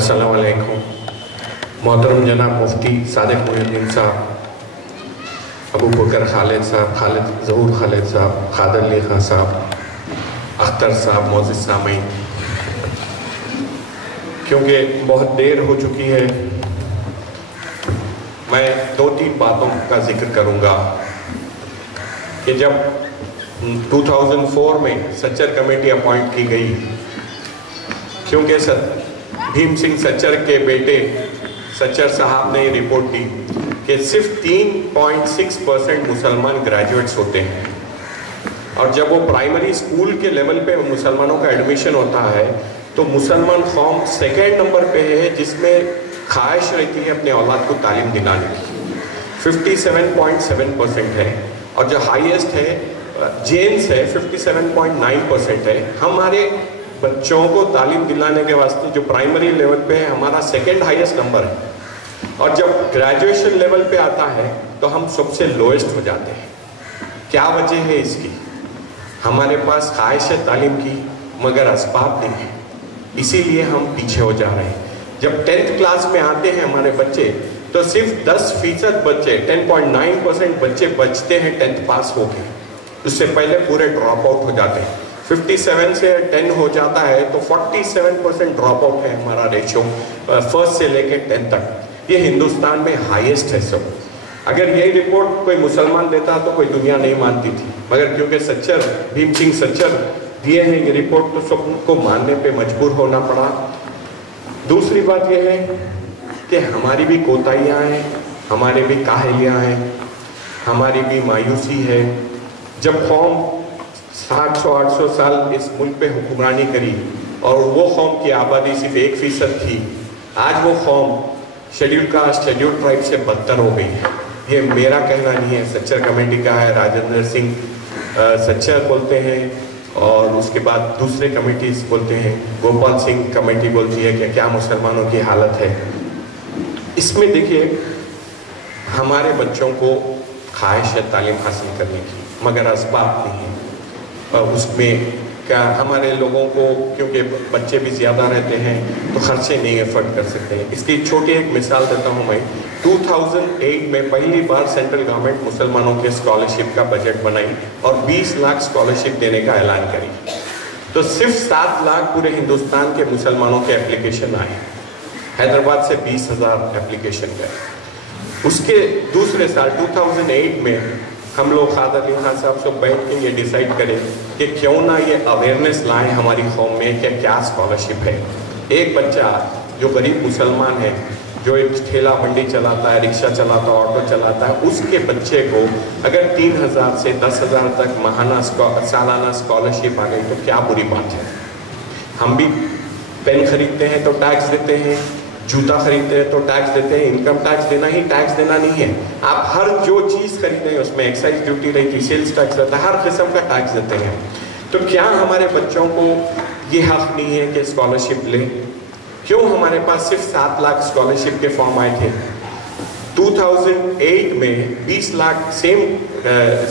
अस्सलाम वालेकुम। मोहतरम जनाब मुफ्ती सादिक मोइनुद्दीन साहब, अबू बकर खालिद साहब, खालिद ज़हूर खालिद साहब, खादर अली खान साहब, अख्तर साहब, मोअज़्ज़िज़ सामीन, क्योंकि बहुत देर हो चुकी है, मैं 2-3 बातों का जिक्र करूंगा कि जब 2004 में सच्चर कमेटी अपॉइंट की गई, क्योंकि भीम सिंह सच्चर के बेटे सच्चर साहब ने रिपोर्ट दी कि सिर्फ 3.6% मुसलमान ग्रेजुएट्स होते हैं, और जब वो प्राइमरी स्कूल के लेवल पे मुसलमानों का एडमिशन होता है तो मुसलमान कौम सेकेंड नंबर पे है जिसमें ख्वाहिश रहती है अपने औलाद को तालीम दिलाने की, 57.7% है, और जो हाईएस्ट है जेम्स है 57.9% है। हमारे बच्चों को तालीम दिलाने के वास्ते जो प्राइमरी लेवल पे है हमारा सेकेंड हाईएस्ट नंबर है, और जब ग्रेजुएशन लेवल पे आता है तो हम सबसे लोएस्ट हो जाते हैं। क्या वजह है इसकी? हमारे पास ख्वाहिश है तालीम की मगर असबाब नहीं है, इसीलिए हम पीछे हो जा रहे हैं। जब 10th क्लास में आते हैं हमारे बच्चे तो सिर्फ 10% बच्चे, 10.9% बच्चे बचते हैं 10th पास होके, उससे पहले पूरे ड्रॉप आउट हो जाते हैं। 57 से 10 हो जाता है तो 47% ड्रॉप आउट है हमारा रेशियो, फर्स्ट से लेके 10 तक। ये हिंदुस्तान में हाईएस्ट है सब। अगर यही रिपोर्ट कोई मुसलमान देता तो कोई दुनिया नहीं मानती थी, मगर क्योंकि सच्चर भीम सिंह सच्चर दिए हैं ये रिपोर्ट तो सबको मानने पे मजबूर होना पड़ा। दूसरी बात यह है कि हमारी भी कोताहियाँ हैं, हमारे भी काहलियाँ हैं, हमारी भी मायूसी है। जब कौम 700-800 साल इस मुल्क पे हुक्मरानी करी और वो कौम की आबादी सिर्फ 1% थी, आज वो कौम शेड्यूल कास्ट शेड्यूल ट्राइब से बदतर हो गई है। ये मेरा कहना नहीं है, सच्चर कमेटी का है, राजेंद्र सिंह सच्चर बोलते हैं और उसके बाद दूसरे कमेटीज बोलते हैं, गोपाल सिंह कमेटी बोलती है कि क्या मुसलमानों की हालत है। इसमें देखिए हमारे बच्चों को ख्वाहिश है तालीम हासिल करने की मगर असबाब नहीं है, उसमें क्या हमारे लोगों को क्योंकि बच्चे भी ज़्यादा रहते हैं तो खर्चे नहीं एफर्ट कर सकते हैं। इसकी छोटी एक मिसाल देता हूँ मैं। 2008 में पहली बार सेंट्रल गवर्नमेंट मुसलमानों के स्कॉलरशिप का बजट बनाई और 20 लाख स्कॉलरशिप देने का ऐलान करी, तो सिर्फ 7 लाख पूरे हिंदुस्तान के मुसलमानों के एप्लीकेशन आए। हैदराबाद से 20,000 एप्लीकेशन गए। उसके दूसरे साल 2008 में हम लोग खादर अली खान साहब से बैठ के ये डिसाइड करें कि क्यों ना ये अवेयरनेस लाएं हमारी कौम में कि क्या स्कॉलरशिप है। एक बच्चा जो गरीब मुसलमान है, जो एक ठेला मंडी चलाता है, रिक्शा चलाता है, ऑटो चलाता है, उसके बच्चे को अगर 3,000 से 10,000 तक माहाना सालाना स्कॉलरशिप आ गई तो क्या बुरी बात है। हम भी पेन खरीदते हैं तो टैक्स देते हैं, जूता खरीदते हैं तो टैक्स देते हैं। इनकम टैक्स देना ही टैक्स देना नहीं है, आप हर जो चीज़ खरीदें उसमें एक्साइज ड्यूटी रहती, सेल्स टैक्स रहता है, हर किस्म का टैक्स देते हैं। तो क्या हमारे बच्चों को ये हक नहीं है कि स्कॉलरशिप लें? क्यों हमारे पास सिर्फ 7 लाख स्कॉलरशिप के फॉर्म आए थे? 2008 में 20 लाख सेम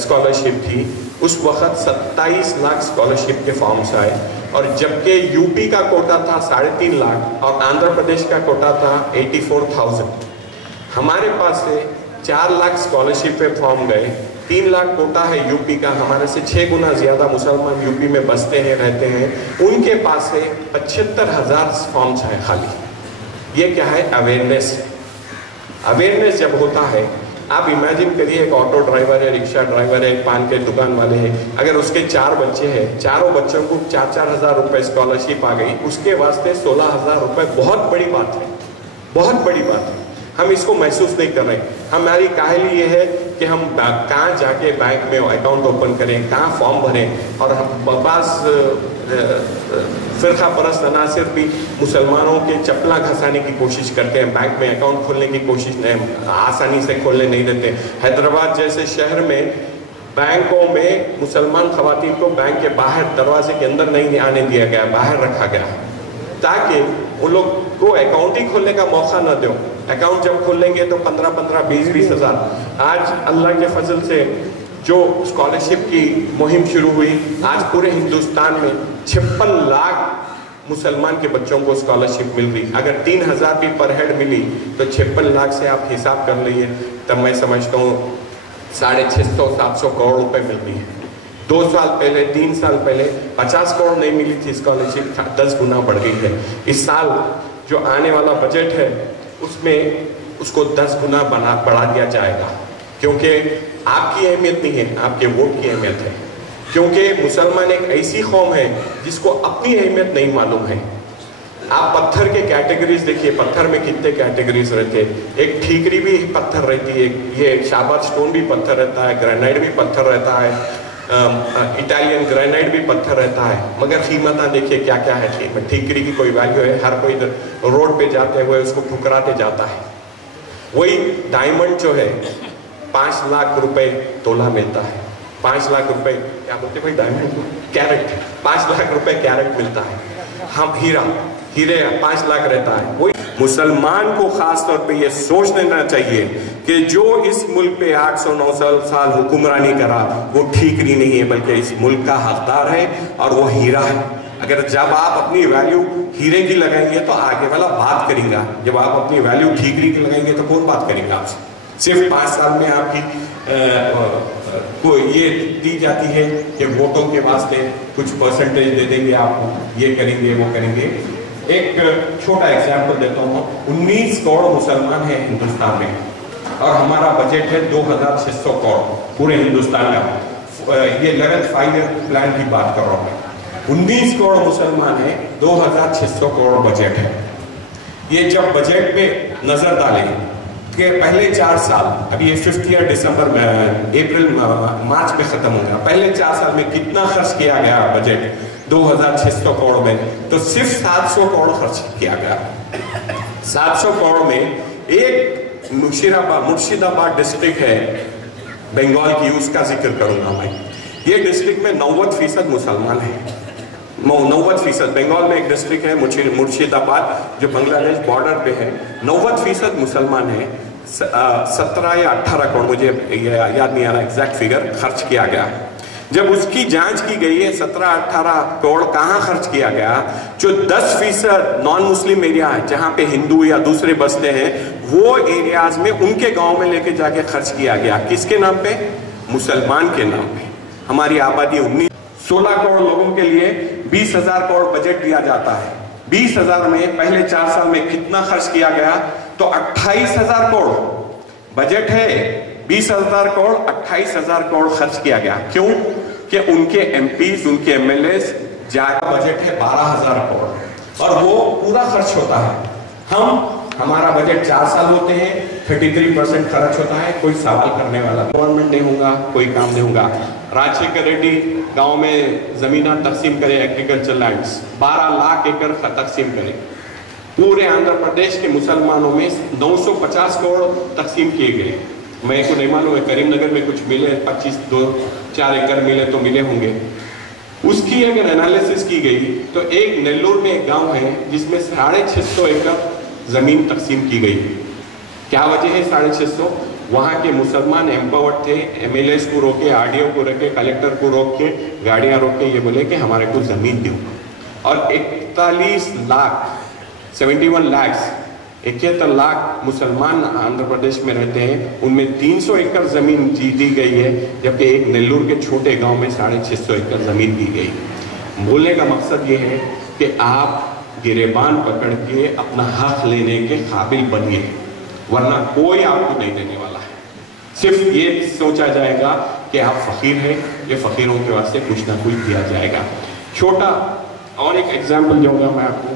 स्कॉलरशिप थी, उस वक्त 27 लाख स्कॉलरशिप के फॉर्म्स आए, और जबकि यूपी का कोटा था 3.5 लाख और आंध्र प्रदेश का कोटा था 84,000। हमारे पास से 4 लाख स्कॉलरशिप पे फॉर्म गए, 3 लाख कोटा है यूपी का, हमारे से 6 गुना ज़्यादा मुसलमान यूपी में बसते हैं, रहते हैं, उनके पास से 75,000 फॉर्म्स हैं खाली। ये क्या है? अवेयरनेस। अवेयरनेस जब होता है, आप इमेजिन करिए एक ऑटो ड्राइवर है, रिक्शा ड्राइवर है, पान के दुकान वाले हैं, अगर उसके 4 बच्चे हैं, चारों बच्चों को 4-4 हज़ार रुपये स्कॉलरशिप आ गई, उसके वास्ते 16,000 रुपये बहुत बड़ी बात है, बहुत बड़ी बात है। हम इसको महसूस नहीं कर रहे। हमारी काहली ये है कि हम कहाँ जाके बैंक में अकाउंट ओपन करें, कहाँ फॉर्म भरें, और हम पास फ़िरका परस्त अनासिर भी मुसलमानों के चप्पला घसाने की कोशिश करते हैं, बैंक में अकाउंट खोलने की कोशिश आसानी से खोलने नहीं देते। हैदराबाद जैसे शहर में बैंकों में मुसलमान खवातीन को बैंक के बाहर दरवाजे के अंदर नहीं आने दिया गया, बाहर रखा गया, ताकि उन लोग को अकाउंट ही खोलने का मौका न दो। अकाउंट जब खोलेंगे तो 15-15, 20-20 हज़ार। आज अल्लाह के फजल से जो स्कॉलरशिप की मुहिम शुरू हुई, आज पूरे हिंदुस्तान में 56 लाख मुसलमान के बच्चों को स्कॉलरशिप मिल रही। अगर 3,000 भी पर हेड मिली तो 56 लाख से आप हिसाब कर लीजिए, तब मैं समझता हूँ 650-700 करोड़ रुपए मिलती है। 2 साल पहले 3 साल पहले 50 करोड़ नहीं मिली थी स्कॉलरशिप, 10 गुना बढ़ गई है। इस साल जो आने वाला बजट है उसमें उसको 10 गुना बढ़ा दिया जाएगा, क्योंकि आपकी अहमियत नहीं है, आपके वोट की अहमियत है। क्योंकि मुसलमान एक ऐसी कौम है जिसको अपनी अहमियत नहीं मालूम है। आप पत्थर के कैटेगरीज देखिए, पत्थर में कितने कैटेगरीज रहते हैं। एक ठीकरी भी पत्थर रहती है, ये शाबाद स्टोन भी पत्थर रहता है, ग्रेनाइट भी पत्थर रहता है, इटालियन ग्रेनाइट भी पत्थर रहता है, मगर कीमत देखिए क्या क्या है। ठीकरी की कोई वैल्यू है, हर कोई रोड पे जाते हुए उसको ठुकराते जाता है। वही डायमंड जो है 5 लाख रुपए तोला मिलता है। 5 लाख रुपए क्या बोलते भाई, डायमंड को कैरेट, 5 लाख रुपए कैरेट मिलता है। हम हीरे 5 लाख रहता है। वही मुसलमान को खास तौर पे ये सोच लेना चाहिए कि जो इस मुल्क पे 800-900 साल हुक्मरानी करा वो ठीकरी नहीं है, बल्कि इस मुल्क का हकदार है और वो हीरा है। अगर जब आप अपनी वैल्यू हीरे की लगाएंगे तो आगे वाला बात करेगा, जब आप अपनी वैल्यू ठीकरी की लगाएंगे तो कौन बात करेगा आपसे। सिर्फ 5 साल में आपकी को ये दी जाती है कि वोटों के वास्ते कुछ परसेंटेज दे देंगे आपको, ये करेंगे वो करेंगे। एक छोटा एग्जाम्पल देता हूँ, 19 करोड़ मुसलमान हैं हिंदुस्तान में और हमारा बजट है 2,600 करोड़ पूरे हिंदुस्तान का। ये लगत 5 ईयर प्लान की बात कर रहा हूँ मैं। 19 करोड़ मुसलमान हैं, 2,600 करोड़ बजट है। ये जब बजट पे नजर डालें कि पहले 4 साल, अभी ये 50 दिसंबर में अप्रैल मार्च में खत्म होगा, पहले 4 साल में कितना खर्च किया गया बजट 2,600 करोड़ में, तो सिर्फ 700 करोड़ खर्च किया गया। 700 करोड़ में एक मुर्शिदाबाद डिस्ट्रिक्ट है बंगाल की, उसका जिक्र करूंगा मैं। ये डिस्ट्रिक्ट में 90% मुसलमान है, 90%। बंगाल में एक डिस्ट्रिक्ट है मुर्शिदाबाद जो बांग्लादेश बॉर्डर पे है, 90% मुसलमान है। 17 या 18 करोड़, मुझे याद नहीं आ रहा एग्जैक्ट फिगर, खर्च किया गया। जब उसकी जांच की गई है 17-18 करोड़ कहाँ खर्च किया गया, जो 10% नॉन मुस्लिम एरिया है जहाँ पे हिंदू या दूसरे बसते हैं, वो एरियाज में उनके गांव में लेके जाके खर्च किया गया। किसके नाम पे? मुसलमान के नाम पे। हमारी आबादी 16 करोड़ लोगों के लिए 20,000 करोड़ बजट दिया जाता है। 20,000 में पहले 4 साल में कितना खर्च किया गया, तो 28,000 करोड़ बजट है। 20,000 करोड़ 28,000 करोड़ खर्च किया गया। क्यों? कि उनके एमपीज, उनके एमएलए जाकर बजट है 12,000 करोड़ और वो पूरा खर्च होता है। हमारा बजट 4 साल होते हैं, 33% खर्च होता है, कोई सवाल करने वाला गवर्नमेंट नहीं होगा, कोई काम नहीं होगा। राजशेखर रेड्डी गांव में जमीना तकसीम करे, एग्रीकल्चर लैंड्स 12 लाख एकड़ तकसीम करे। पूरे आंध्र प्रदेश के मुसलमानों में 950 करोड़ तकसीम किए गए। मैं को नहीं मालूम है, करीमनगर में कुछ मिले 25-4 एकड़ मिले तो मिले होंगे। उसकी अगर एनालिसिस की गई तो एक नेल्लोर में एक गांव है जिसमें 650 एकड़ जमीन तकसीम की गई। क्या वजह है 650? वहाँ के मुसलमान एम्पावर्ड थे, एमएलए को रोके, आरडीओ को रोके, कलेक्टर को रोक के, गाड़ियाँ रोक के ये बोले कि हमारे को जमीन दो। और 71 लाख मुसलमान आंध्र प्रदेश में रहते हैं, उनमें 300 एकड़ जमीन दी गई है, जबकि एक नेल्लोर के छोटे गांव में 650 एकड़ जमीन दी गई। बोलने का मकसद ये है कि आप गिरेबान पकड़ के अपना हक लेने के काबिल बनिए, वरना कोई आपको नहीं देने वाला है। सिर्फ ये सोचा जाएगा कि आप फकीर हैं, ये फकीरों के वास्ते कुछ ना कुछ दिया जाएगा। छोटा और एक एग्जाम्पल दूंगा मैं आपको।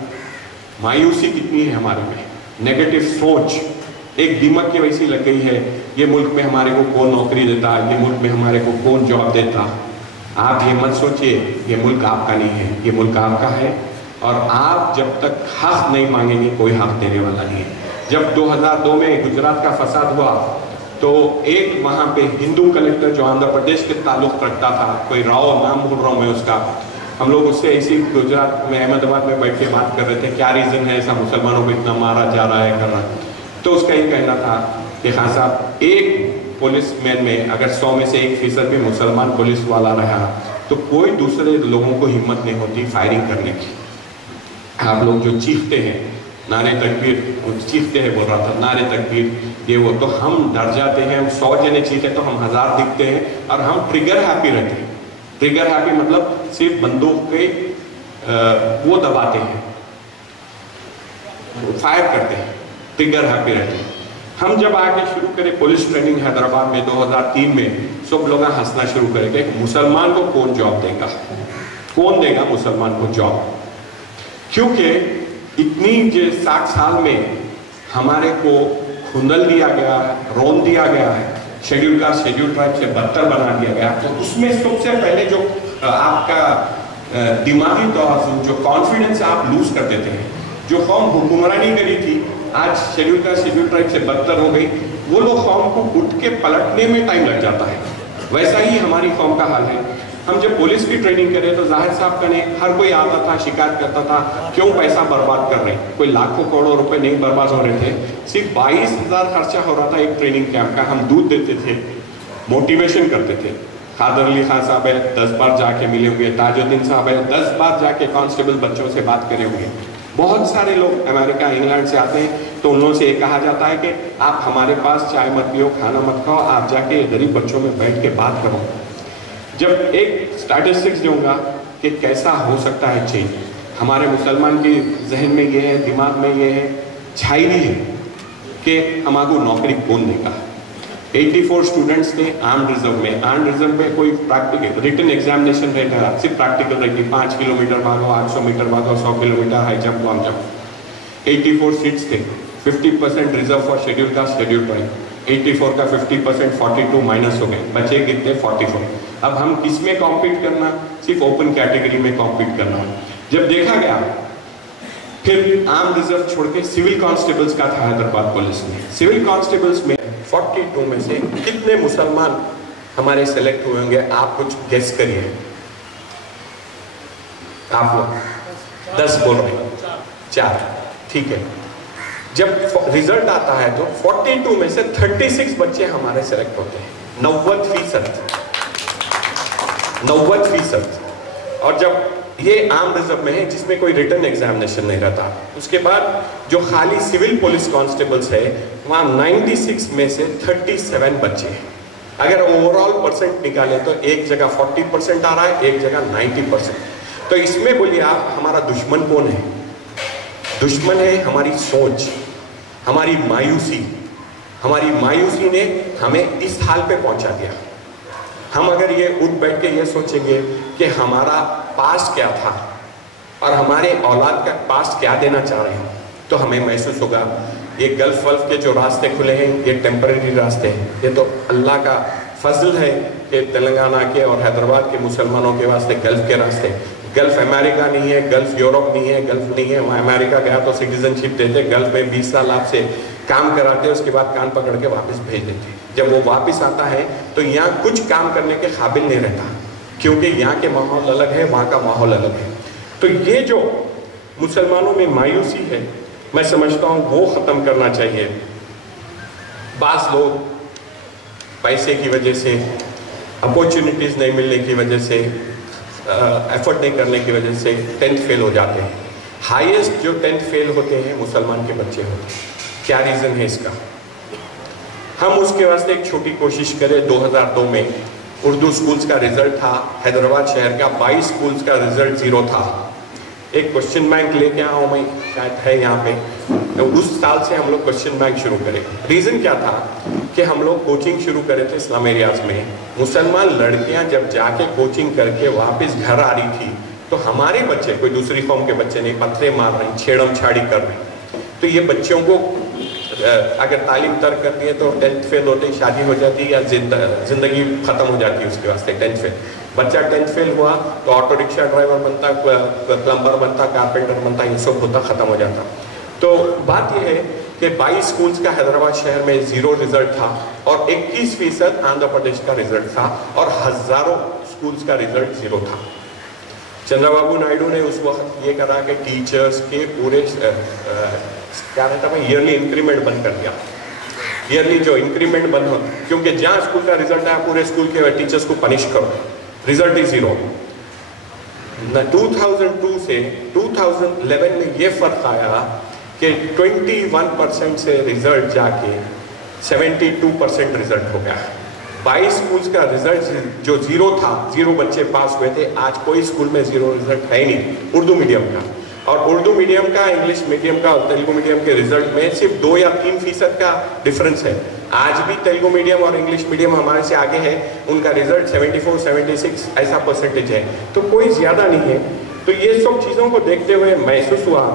मायूसी कितनी है हमारे में, नेगेटिव सोच एक दिमाग की वैसी लग गई है। ये मुल्क में हमारे को कौन नौकरी देता, ये मुल्क में हमारे को कौन जॉब देता। आप ये मत सोचिए, ये मुल्क आपका नहीं है, ये मुल्क आपका है और आप जब तक हक नहीं मांगेंगे कोई हक देने वाला नहीं है। जब 2002 में गुजरात का फसाद हुआ तो एक वहाँ पे हिंदू कलेक्टर जो आंध्र प्रदेश के ताल्लुक रखता था, कोई राव नाम भूल रहा हूँ मैं उसका, हम लोग उससे इसी गुजरात में अहमदाबाद में बैठ के बात कर रहे थे क्या रीज़न है ऐसा मुसलमानों को इतना मारा जा रहा है, कर रहा है। तो उसका ये कहना था कि खान साहब, एक पुलिसमैन में अगर 100 में से 1% भी मुसलमान पुलिस वाला रहा तो कोई दूसरे लोगों को हिम्मत नहीं होती फायरिंग करने की। आप लोग जो चीखते हैं नारे तकबीर, वो चीखते हैं बोल रहा था नारे तकबीर ये वो, तो हम डर जाते हैं। हम 100 जने चीखे तो हम 1000 दिखते हैं और हम ट्रिगर हैप्पी रहते हैं। ट्रिगर हैप्पी मतलब सिर्फ बंदूक के वो दबाते हैं, फायर करते हैं, ट्रिगर हैप्पी रहते हैं। हम जब आगे शुरू करें पुलिस ट्रेनिंग हैदराबाद में 2003 में, सब लोग हंसना शुरू करेंगे, मुसलमान को कौन जॉब देगा, कौन देगा मुसलमान को जॉब। क्योंकि इतनी 60 साल में हमारे को खुंदल दिया गया है, रोन दिया गया है, शेड्यूल कास्ट शेड्यूल ट्राइब से बदतर बना दिया गया। तो उसमें सबसे पहले जो आपका दिमागी तौर जो कॉन्फिडेंस आप लूज कर देते हैं, जो कौम हुक्मरानी करी थी आज शेड्यूल कास्ट शेड्यूल ट्राइब से बदतर हो गई, वो लोग कौम को उठ के पलटने में टाइम लग जाता है। वैसा ही हमारी कौम का हाल है। हम जब पुलिस की ट्रेनिंग करें तो जाहिर साहब का नहीं, हर कोई आता था, शिकायत करता था क्यों पैसा बर्बाद कर रहे हैं। कोई लाखों करोड़ों रुपए नहीं बर्बाद हो रहे थे, सिर्फ 22,000 खर्चा हो रहा था एक ट्रेनिंग कैंप का। हम दूध देते थे, मोटिवेशन करते थे। कादर अली खान साहब है 10 बार जाके मिले होंगे, ताजुद्दीन साहब है 10 बार जाके कांस्टेबल बच्चों से बात करे होंगे। बहुत सारे लोग अमेरिका इंग्लैंड से आते हैं तो उन लोगों से ये कहा जाता है कि आप हमारे पास चाय मत पियो, खाना मत खाओ, आप जाके गरीब बच्चों में बैठ के बात करो। जब एक स्टैटिस्टिक्स दूंगा कि कैसा हो सकता है चेंज, हमारे मुसलमान के जहन में ये है, दिमाग में ये है, छाई भी है कि हमारे नौकरी कौन देगा। 84 स्टूडेंट्स थे आर्म रिजर्व में। आर्म रिजर्व में कोई प्रैक्टिकल रिटन एग्जामिनेशन रहता है, सिर्फ प्रैक्टिकल रहती, 5 किलोमीटर भागो, 800 मीटर भागो, 100 kilometre high jump long jump. 84 seats थे, 50% reserve for schedule caste schedule tribe. 84 का 50% 42 माइनस हो गए, बचे कितने 44। अब हम किस में कॉम्पीट करना, सिर्फ ओपन कैटेगरी में कॉम्पीट करना। जब देखा गया फिर आर्म रिजर्व छोड़ के सिविल कांस्टेबल्स का था हैदराबाद पुलिस में। सिविल कांस्टेबल्स में 42 में से कितने मुसलमान हमारे सेलेक्ट हुए होंगे, आप कुछ गेस करिए। आप लोग 10 बोल रहे हैं, 4, ठीक है। जब रिजल्ट आता है तो 42 में से 36 बच्चे हमारे सेलेक्ट होते हैं, 90%। और जब ये आम रिजर्व में है जिसमें कोई रिटन एग्जामिनेशन नहीं रहता, उसके बाद जो खाली सिविल पुलिस कांस्टेबल्स है वहाँ 96 में से 37 बच्चे हैं। अगर ओवरऑल परसेंट निकाले तो एक जगह 40% आ रहा है, एक जगह 90%। तो इसमें बोलिए आप हमारा दुश्मन कौन है? दुश्मन है हमारी सोच, हमारी मायूसी। हमारी मायूसी ने हमें इस हाल पे पहुंचा दिया। हम अगर ये उठ बैठ के ये सोचेंगे कि हमारा पास्ट क्या था और हमारे औलाद का पास्ट क्या देना चाह रहे हैं, तो हमें महसूस होगा ये गल्फ वल्फ के जो रास्ते खुले हैं ये टेम्परेरी रास्ते हैं। ये तो अल्लाह का फजल है कि तेलंगाना के और हैदराबाद के मुसलमानों के वास्ते गल्फ के रास्ते। गल्फ अमेरिका नहीं है, गल्फ यूरोप नहीं है, गल्फ नहीं है। वहाँ अमेरिका गया तो सिटीजनशिप देते, गल्फ में 20 साल आपसे काम कराते, उसके बाद कान पकड़ के वापस भेज देते। जब वो वापस आता है तो यहाँ कुछ काम करने के काबिल नहीं रहता, क्योंकि यहाँ के माहौल अलग है, वहाँ का माहौल अलग है। तो ये जो मुसलमानों में मायूसी है, मैं समझता हूँ वो ख़त्म करना चाहिए। बाज़ लोग पैसे की वजह से, अपॉर्चुनिटीज़ नहीं मिलने की वजह से, एफर्ट नहीं करने की वजह से 10th फेल हो जाते हैं। हाईएस्ट जो 10th फेल होते हैं मुसलमान के बच्चे होते हैं। क्या रीज़न है इसका? हम उसके वास्ते एक छोटी कोशिश करें। 2002 में उर्दू स्कूल्स का रिजल्ट था, हैदराबाद शहर का 22 स्कूल्स का रिजल्ट 0 था। एक क्वेश्चन बैंक लेके आया हूँ मैं, शायद है यहाँ पे। तो उस साल से हम लोग क्वेश्चन बैंक शुरू करें। रीज़न क्या था कि हम लोग कोचिंग शुरू करे थे इस्लाम एरियाज में। मुसलमान लड़कियाँ जब जाके कोचिंग करके वापस घर आ रही थी तो हमारे बच्चे, कोई दूसरी कौम के बच्चे नहीं, पत्थरे मार रहे, छेड़म छाड़ी कर रहे। तो ये बच्चों को अगर तालीम तर्क करती है तो 10th फेल होते ही शादी हो जाती है या जिंदगी ख़त्म हो जाती है उसके वास्ते। 10th फेल बच्चा 10th फेल हुआ तो ऑटो रिक्शा ड्राइवर बनता, प्लम्बर बनता, कारपेंटर बनता, ये सब होता, ख़त्म हो जाता। तो बात यह है कि 22 स्कूल्स का हैदराबाद शहर में 0 रिजल्ट था और 21% आंध्र प्रदेश का रिजल्ट था और हज़ारों स्कूल्स का रिजल्ट 0 था। चंद्रबाबू नायडू ने उस वक्त ये करा कि टीचर्स के पूरे क्या रहता है, ईयरली इंक्रीमेंट बंद कर दिया। ईयरली जो इंक्रीमेंट बंद हो, क्योंकि जहाँ स्कूल का रिजल्ट आया पूरे स्कूल के टीचर्स को पनिश करो, रिजल्ट ही 0। 2002 से 2011 में ये फर्क आया कि 21% से रिजल्ट जाके 72% रिजल्ट हो गया। 22 स्कूल्स का रिजल्ट जो जीरो था, जीरो बच्चे पास हुए थे, आज कोई स्कूल में जीरो रिजल्ट है ही नहीं उर्दू मीडियम का। और उर्दू मीडियम का, इंग्लिश मीडियम का और तेलुगु मीडियम के रिजल्ट में सिर्फ 2 या 3% का डिफरेंस है। आज भी तेलुगु मीडियम और इंग्लिश मीडियम हमारे से आगे है, उनका रिजल्ट 74, 76 ऐसा परसेंटेज है, तो कोई ज़्यादा नहीं है। तो ये सब चीज़ों को देखते हुए महसूस हुआ,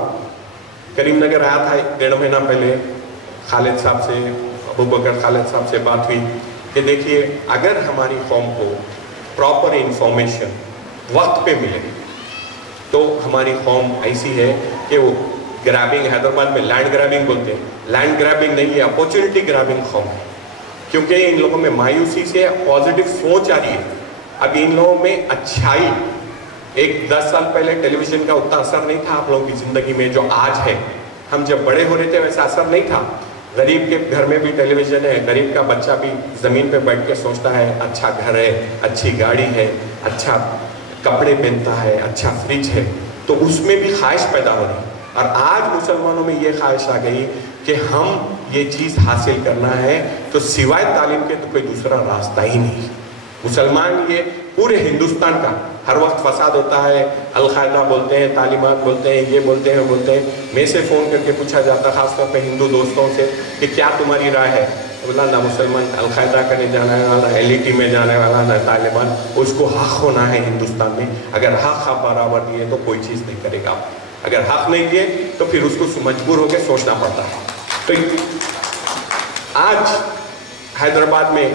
करीमनगर आया था 1.5 महीना पहले, खालिद साहब से, अबू बकर खालिद साहब से बात हुई कि देखिए अगर हमारी कौम को प्रॉपर इंफॉर्मेशन वक्त पे मिले तो हमारी कौम ऐसी है कि वो ग्रैबिंग, हैदराबाद में लैंड ग्रैबिंग बोलते हैं, लैंड ग्रैबिंग नहीं है, अपॉर्चुनिटी ग्रैबिंग कौम है। क्योंकि इन लोगों में मायूसी से पॉजिटिव सोच आ रही है। अब इन लोगों में अच्छाई, एक 10 साल पहले टेलीविजन का उतना असर नहीं था आप लोगों की ज़िंदगी में जो आज है। हम जब बड़े हो रहे थे वैसा असर नहीं था। गरीब के घर में भी टेलीविज़न है, गरीब का बच्चा भी ज़मीन पे बैठ के सोचता है अच्छा घर है, अच्छी गाड़ी है, अच्छा कपड़े पहनता है, अच्छा फ्रिज है, तो उसमें भी ख्वाहिश पैदा हो रही। और आज मुसलमानों में ये ख्वाहिश आ गई कि हम ये चीज़ हासिल करना है तो सिवाय तालीम के तो कोई दूसरा रास्ता ही नहीं। मुसलमान ये पूरे हिंदुस्तान का हर वक्त फसाद होता है, अल-कायदा बोलते हैं, तालिबान बोलते हैं, ये बोलते हैं, बोलते हैं। में से फ़ोन करके पूछा जाता खासतौर पे हिंदू दोस्तों से कि क्या तुम्हारी राय है, बोला ना मुसलमान अल-कायदा करने जाने वाला, LET में जाने वाला, ना तालिबान, उसको हक होना है हिंदुस्तान में। अगर हक आप बराबर दिए तो कोई चीज़ नहीं करेगा, अगर हक नहीं दिए तो फिर उसको मजबूर होकर सोचना पड़ता है। तो आज हैदराबाद में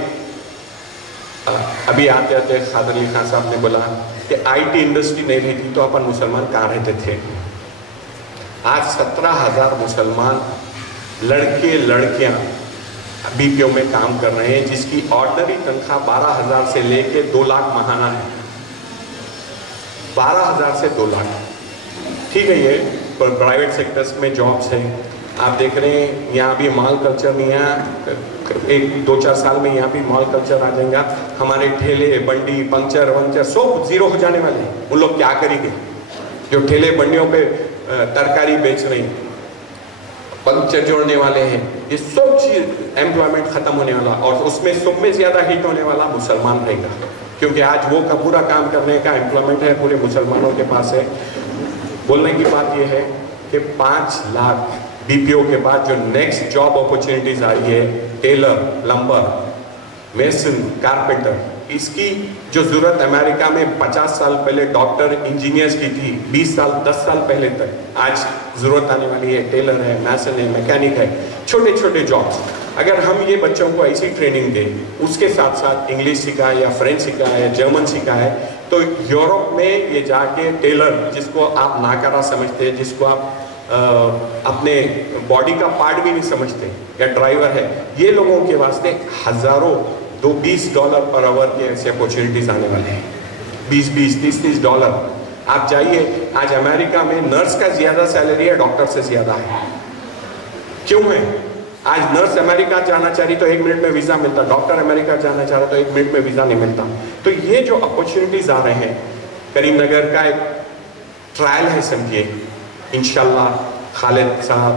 अभी आते आते खादर अली खान साहब ने बोला कि IT इंडस्ट्री नहीं रहती तो अपन मुसलमान कहाँ रहते थे। आज 17,000 मुसलमान लड़के लड़कियां BPO में काम कर रहे हैं, जिसकी ऑर्डिनरी तनख्वाह 12,000 से लेके 2 लाख महाना है। 12,000 से 2 लाख, ठीक है। ये प्राइवेट सेक्टर्स में जॉब्स हैं। आप देख रहे हैं यहाँ भी मॉल कल्चर नहीं है, 1-2-4 साल में यहाँ भी मॉल कल्चर आ जाएगा। हमारे ठेले बंडी पंचर वंचर सब जीरो हो जाने वाले हैं। उन लोग क्या करेंगे जो ठेले बंडियों पे तरकारी बेच रहे हैं, पंचर जोड़ने वाले हैं, ये सब चीज़ एम्प्लॉयमेंट खत्म होने वाला। और उसमें सब में ज़्यादा हिट होने वाला मुसलमान रहेगा, क्योंकि आज वो का पूरा काम करने का एम्प्लॉयमेंट है पूरे मुसलमानों के पास है। बोलने की बात यह है कि 5 लाख BPO के बाद जो नेक्स्ट जॉब अपॉर्चुनिटीज आ रही है, टेलर, प्लम्बर, मेसन, कारपेंटर, इसकी जो ज़रूरत अमेरिका में 50 साल पहले डॉक्टर इंजीनियर्स की थी, 20 साल 10 साल पहले तक, आज ज़रूरत आने वाली है। टेलर है, मैसन है, मैकेनिक है, छोटे छोटे जॉब्स। अगर हम ये बच्चों को ऐसी ट्रेनिंग दें, उसके साथ साथ इंग्लिश सिखाए या फ्रेंच सिखाए, जर्मन सिखाए, तो यूरोप में ये जाके टेलर, जिसको आप नाकारा समझते हैं, जिसको आप अपने बॉडी का पार्ट भी नहीं समझते, या ड्राइवर है, ये लोगों के वास्ते हज़ारों $20 पर आवर के ऐसे अपॉर्चुनिटीज आने वाले हैं। 20-20, 30-30 डॉलर। आप जाइए, आज अमेरिका में नर्स का ज़्यादा सैलरी है, डॉक्टर से ज़्यादा है। क्यों है? आज नर्स अमेरिका जाना चाह रही तो 1 मिनट में वीज़ा मिलता, डॉक्टर अमेरिका जाना चाह रहा तो 1 मिनट में वीज़ा नहीं मिलता। तो ये जो अपॉर्चुनिटीज़ आ रहे हैं, करीमनगर का एक ट्रायल है समझिए। इंशाल्लाह खालिद साहब,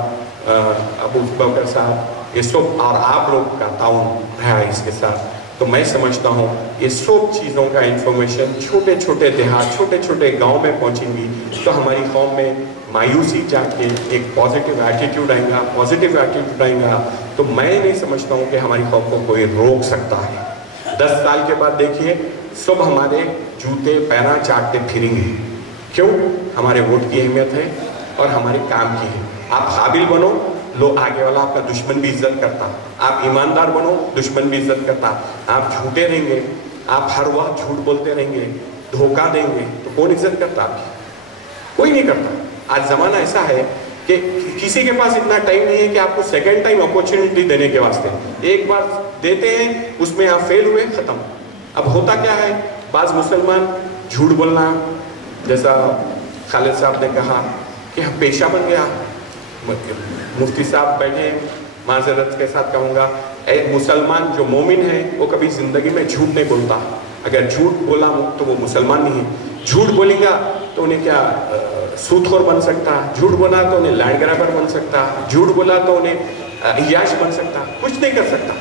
अबू बकर साहब, ये सब और आप लोग का ताउन रहा इसके साथ, तो मैं समझता हूँ ये सब चीज़ों का इंफॉर्मेशन छोटे छोटे देहात, छोटे छोटे गांव में पहुँचेंगी तो हमारी कौम में मायूसी जाके एक पॉजिटिव एटीट्यूड आएगा, पॉजिटिव एटीट्यूड आएगा, तो मैं नहीं समझता हूँ कि हमारी कौम को कोई रोक सकता है। 10 साल के बाद देखिए सब हमारे जूते पैरा चाटते फिरेंगे। क्यों? हमारे वोट की अहमियत है और हमारे काम की है। आप काबिल बनो, लो आगे वाला आपका दुश्मन भी इज्जत करता। आप ईमानदार बनो, दुश्मन भी इज्जत करता। आप झूठे रहेंगे, आप हर वक्त झूठ बोलते रहेंगे, धोखा देंगे, तो कौन इज्जत करता आपकी? कोई नहीं करता। आज ज़माना ऐसा है कि किसी के पास इतना टाइम नहीं है कि आपको सेकेंड टाइम अपॉर्चुनिटी देने के वास्ते। एक बार देते हैं, उसमें आप फेल हुए, ख़त्म। अब होता क्या है, बाज़ मुसलमान झूठ बोलना, जैसा खालिद साहब ने कहा कि हम पेशा बन गया। मुफ्ती साहब बैठे, माजरत के साथ कहूँगा, एक मुसलमान जो मोमिन है वो कभी ज़िंदगी में झूठ नहीं बोलता। अगर झूठ बोला तो वो मुसलमान नहीं है। झूठ बोलेगा तो उन्हें क्या सूदखोर बन सकता, झूठ बोला तो उन्हें लैंड ग्रैबर बन सकता, झूठ बोला तो उन्हें अय्याश बन सकता, कुछ नहीं कर सकता।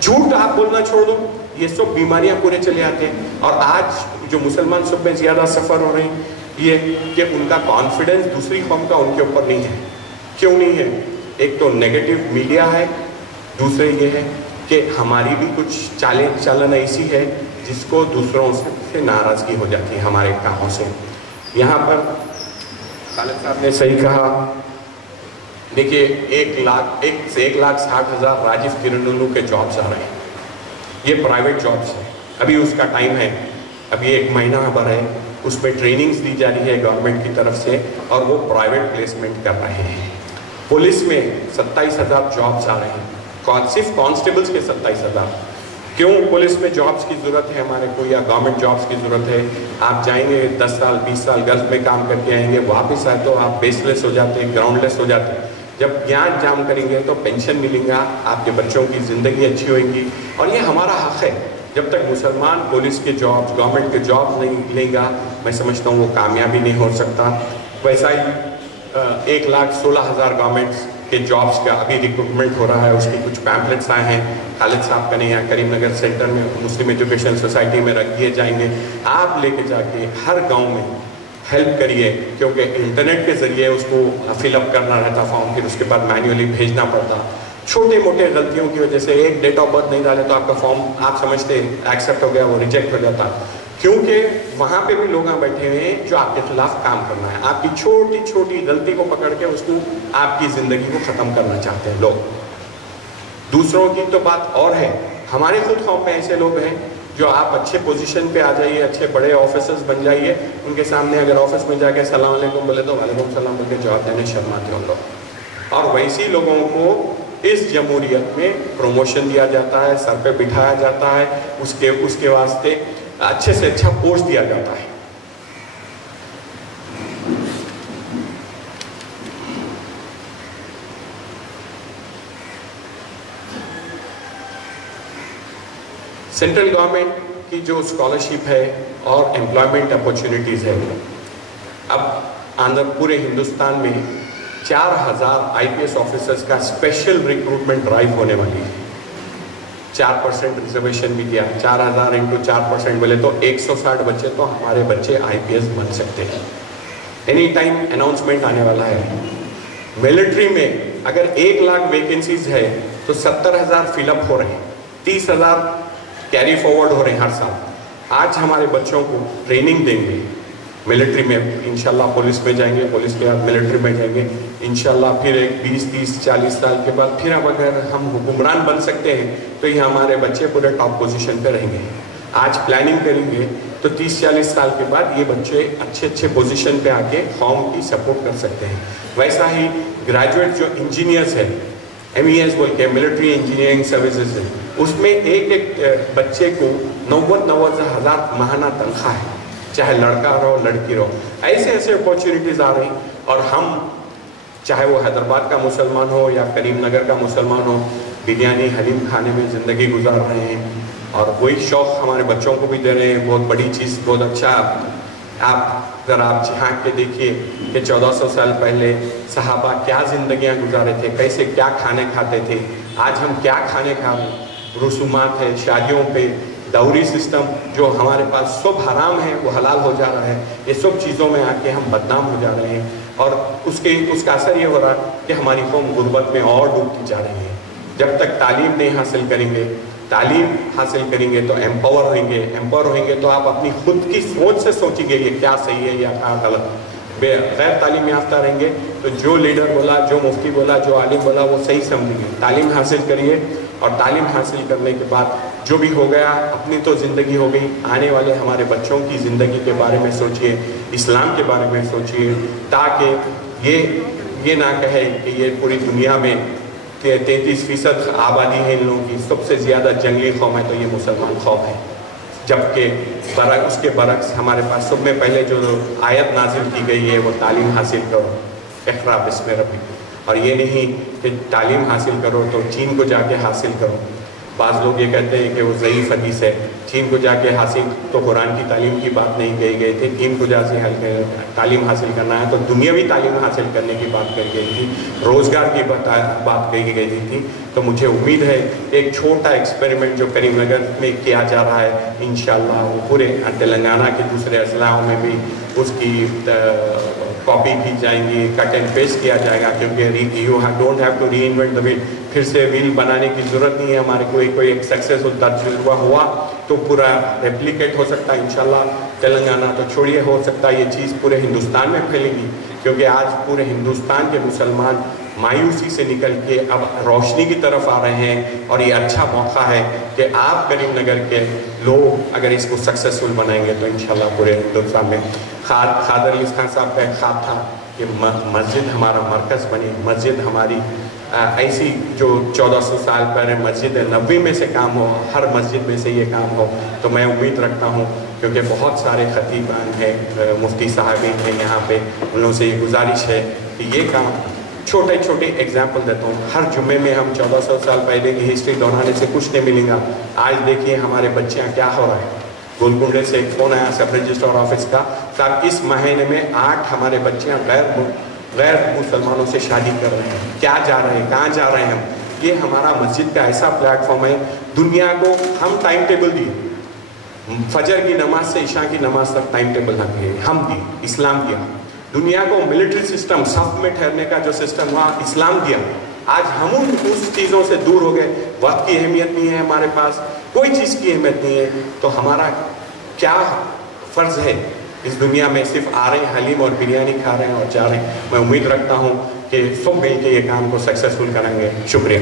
झूठ आप बोलना छोड़ दो, ये सब बीमारियां पूरे चले आते हैं। और आज जो मुसलमान सब में ज़्यादा सफ़र हो रहे हैं ये कि उनका कॉन्फिडेंस दूसरी कौम का उनके ऊपर नहीं है। क्यों नहीं है? एक तो नेगेटिव मीडिया है, दूसरे ये है कि हमारी भी कुछ चालन ऐसी है जिसको दूसरों से नाराज़गी हो जाती है हमारे कामों से। यहाँ पर खालिद साहब ने सही कहा, देखिए 1,60,000 राजीव किरणुलू के जॉब्स आ रहे हैं, ये प्राइवेट जॉब्स हैं। अभी उसका टाइम है, अभी 1 महीना भर है, उसमें ट्रेनिंग्स दी जा रही है गवर्नमेंट की तरफ से और वो प्राइवेट प्लेसमेंट कर रहे हैं। पुलिस में 27,000 जॉब्स आ रहे हैं, सिर्फ कॉन्स्टेबल्स के 27,000। क्यों पुलिस में जॉब्स की ज़रूरत है हमारे को, या गवर्नमेंट जॉब्स की ज़रूरत है? आप जाएंगे 10 साल 20 साल गल्फ में काम करके आएंगे, वापस आए तो आप बेसलेस हो जाते हैं, ग्राउंडलेस हो जाते हैं। जब ज्ञान जाम करेंगे तो पेंशन मिलेगा, आपके बच्चों की ज़िंदगी अच्छी होगी और ये हमारा हक़ है। जब तक मुसलमान पुलिस के जॉब्स, गवर्नमेंट के जॉब्स नहीं लेगा, मैं समझता हूँ वो कामयाबी नहीं हो सकता। वैसा ही 1,16,000 गवर्नमेंट्स के जॉब्स का अभी रिक्रूटमेंट हो रहा है, उसके कुछ पैम्पलेट्स आए हैं। खालिद साहब का नहीं, यहाँ करीमनगर सेंटर में मुस्लिम एजुकेशन सोसाइटी में रख दिए जाएंगे। आप लेके जाके हर गांव में हेल्प करिए, क्योंकि इंटरनेट के ज़रिए उसको फिलअप करना रहता फॉर्म, फिर उसके बाद मैन्युअली भेजना पड़ता। छोटे मोटे गलतियों की वजह से एक डेट ऑफ बर्थ नहीं डाले तो आपका फॉर्म आप समझते एक्सेप्ट हो गया, वो रिजेक्ट हो जाता, क्योंकि वहाँ पे भी लोग बैठे हुए हैं जो आपके खिलाफ काम करना है। आपकी छोटी छोटी गलती को पकड़ के उसको आपकी ज़िंदगी को ख़त्म करना चाहते हैं लोग। दूसरों की तो बात और है, हमारे खुद कौम में ऐसे लोग हैं जो आप अच्छे पोजीशन पे आ जाइए, अच्छे बड़े ऑफिसर्स बन जाइए, उनके सामने अगर ऑफिस में जाके सलाम अलैकुम बोले तो वालेकुम सलाम बोल के जवाब देने शर्माते हैं लोग। और वैसी लोगों को इस जमहूरियत में प्रमोशन दिया जाता है, सर पे बिठाया जाता है, उसके वास्ते अच्छे से अच्छा पोस्ट दिया जाता है। सेंट्रल गवर्नमेंट की जो स्कॉलरशिप है और एम्प्लॉयमेंट अपॉर्चुनिटीज़ है, अब पूरे हिंदुस्तान में 4,000 IPS ऑफिसर्स का स्पेशल रिक्रूटमेंट ड्राइव होने वाली है। 4% रिजर्वेशन भी दिया, 4,000 इंटू 4% बोले तो 160 बच्चे तो हमारे बच्चे IPS बन सकते हैं। एनी टाइम अनाउंसमेंट आने वाला है। मिलिट्री में अगर 1 लाख वैकेंसीज है तो 70,000 फिलअप हो रहे हैं, 30,000 कैरी फॉरवर्ड हो रहे हैं हर साल। आज हमारे बच्चों को ट्रेनिंग देंगे मिलिट्री में, इंशाल्लाह पुलिस में जाएंगे, पुलिस के बाद मिलिट्री में जाएंगे, इंशाल्लाह फिर एक 20-30-40 साल के बाद फिर अब अगर हम हुक्मरान बन सकते हैं तो ये हमारे बच्चे पूरे टॉप पोजीशन पे रहेंगे। आज प्लानिंग करेंगे तो 30-40 साल के बाद ये बच्चे अच्छे पोजीशन पे आके कौम की सपोर्ट कर सकते हैं। वैसा ही ग्रेजुएट जो इंजीनियर्स है, MES बोल के मिलिट्री इंजीनियरिंग सर्विसेज है, उसमें एक बच्चे को 90 हज़ार माहाना तनख्वाह है, चाहे लड़का रहो लड़की रहो। ऐसे अपॉर्चुनिटीज़ आ रही और हम चाहे वो हैदराबाद का मुसलमान हो या करीमनगर का मुसलमान हो, बिरयानी हलीम खाने में ज़िंदगी गुजार रहे हैं और वही शौक़ हमारे बच्चों को भी दे रहे हैं। बहुत बड़ी चीज़, बहुत अच्छा। आप झाँक के देखिए कि 1400 साल पहले सहाबा क्या ज़िंदगियाँ गुजारे थे, कैसे क्या खाने खाते थे, आज हम क्या खाने खा रहे हैं। रसूमात है शादियों पे, डाउरी सिस्टम जो हमारे पास सब हराम है वो हलाल हो जा रहा है। ये सब चीज़ों में आके हम बदनाम हो जा रहे हैं और उसका असर ये हो रहा है कि हमारी कौम गुर्बत में और डूबती जा रही है। जब तक तालीम नहीं हासिल करेंगे, तालीम हासिल करेंगे तो एम्पावर होंगे तो आप अपनी खुद की सोच से सोचेंगे ये क्या सही है या क्या गलत। गैर तालीम याफ्ता रहेंगे तो जो लीडर बोला, जो मुफ्ती बोला, जो आलिम बोला वो सही समझेंगे। तालीम हासिल करिए और तालीम हासिल करने के बाद जो भी हो गया, अपनी तो ज़िंदगी हो गई, आने वाले हमारे बच्चों की ज़िंदगी के बारे में सोचिए, इस्लाम के बारे में सोचिए, ताकि ये ना कहे कि ये पूरी दुनिया में 33% आबादी है इन लोगों की, सबसे ज़्यादा जंगली कौम है तो ये मुसलमान कौम है। जबकि उसके बरक्स हमारे पास सब में पहले जो आयत नाजिल की गई है वो तालीम हासिल करो, इक़रा बिस्मि रब्बिक, और ये नहीं कि तालीम हासिल करो तो चीन को जाके हासिल करो। बाज़ लोग ये कहते हैं कि वो ज़ईफ़ हदीस है। चीन को जाके हासिल तो कुरान की तालीम की बात नहीं कही गई थी, चीन को जाके तालीम हासिल करना है तो दुनियावी तालीम हासिल करने की बात कही गई थी, रोज़गार की बात कही गई थी। तो मुझे उम्मीद है एक छोटा एक्सपेरिमेंट जो करीमनगर में किया जा रहा है, इंशाअल्लाह वो पूरे तेलंगाना के दूसरे अजलाओं में भी उसकी कॉपी की जाएंगी, कट एंड पेस्ट किया जाएगा, क्योंकि you don't have to reinvent the wheel. फिर से व्हील बनाने की ज़रूरत नहीं है हमारे को। कोई एक सक्सेसफुल तजुर्बा हुआ तो पूरा रेप्लिकेट हो सकता है इंशाल्लाह। तेलंगाना तो छोड़िए, हो सकता है ये चीज़ पूरे हिंदुस्तान में फैलेगी, क्योंकि आज पूरे हिंदुस्तान के मुसलमान मायूसी से निकल के अब रोशनी की तरफ आ रहे हैं। और ये अच्छा मौका है कि आप करीमनगर के लोग अगर इसको सक्सेसफुल बनाएंगे तो इंशाल्लाह पूरे हिंदुस्तान में। खादर अली खान साहब का एक ख्वाब था कि मस्जिद हमारा मरकज़ बने, मस्जिद हमारी ऐसी जो 1400 साल पहले मस्जिद नबवी में से काम हो, हर मस्जिद में से ये काम हो। तो मैं उम्मीद रखता हूँ, क्योंकि बहुत सारे खतीबान हैं, मुफ्ती साहबीन हैं यहाँ पे, उन लोगों से ये गुजारिश है कि ये काम, छोटे छोटे एग्जाम्पल देता हूँ, हर जुम्मे में हम 1400 साल पहले की हिस्ट्री दोहराने से कुछ नहीं मिलेगा। आज देखिए हमारे बच्चे यहाँ क्या हो रहा है। गोलकुंडे से एक फ़ोन आया सब रजिस्ट्रार ऑफिस का, साहब इस महीने में 8 हमारे बच्चे गैर मुसलमानों से शादी कर रहे हैं। क्या जा रहे हैं, कहाँ जा रहे हैं हम। ये हमारा मस्जिद का ऐसा प्लेटफॉर्म है, दुनिया को हम टाइम टेबल दिए, फजर की नमाज से इशा की नमाज तक टाइम टेबल हम दिए, इस्लाम दिया। दुनिया को मिलिट्री सिस्टम, सफ में ठहरने का जो सिस्टम हुआ, इस्लाम दिया। आज हम उस चीज़ों से दूर हो गए, वक्त की अहमियत नहीं है हमारे पास, कोई चीज़ की अहमियत नहीं है। तो हमारा क्या फ़र्ज़ है इस दुनिया में, सिर्फ आ रहे हैं हलीम और बिरयानी खा रहे हैं और जा रहे हैं। मैं उम्मीद रखता हूँ कि सब मिल के ये काम को सक्सेसफुल करेंगे। शुक्रिया।